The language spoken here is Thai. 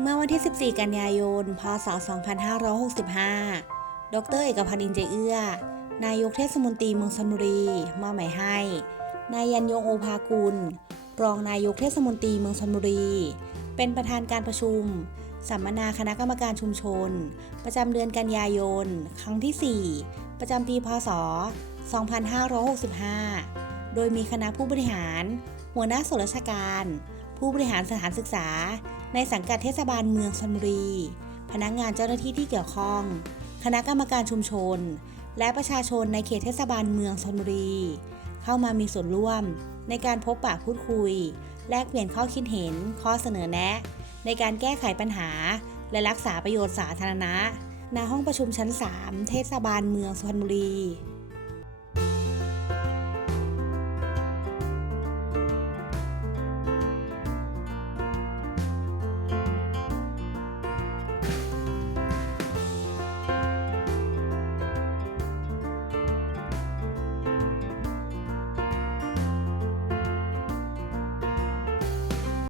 เมื่อวันที่ 14 กันยายน พศ 2565 ดร เอกพันธ์อินเจเอื้อ นายกเทศมนตรีเมืองชลบุรี มอบหมายให้ นายยันยงโอภากุล รองนายกเทศมนตรีเมืองชลบุรี เป็นประธานการประชุม สัมมนาคณะกรรมการชุมชน ประจำเดือนกันยายน ครั้งที่ 4 ประจำปี พศ 2565 โดยมีคณะผู้บริหาร หัวหน้าส่วนราชการ ผู้บริหารสถานศึกษา ในสังกัดเทศบาลเมืองชลบุรี พนักงานเจ้าหน้าที่ที่เกี่ยวข้อง คณะกรรมการชุมชน และประชาชนในเขตเทศบาลเมืองชลบุรี เข้ามามีส่วนร่วม ในการพบปะพูดคุย แลกเปลี่ยนข้อคิดเห็น ข้อเสนอแนะ ในการแก้ไขปัญหา และรักษาประโยชน์สาธารณะณห้องประชุมชั้น 3 เทศบาลเมืองสุพรรณบุรี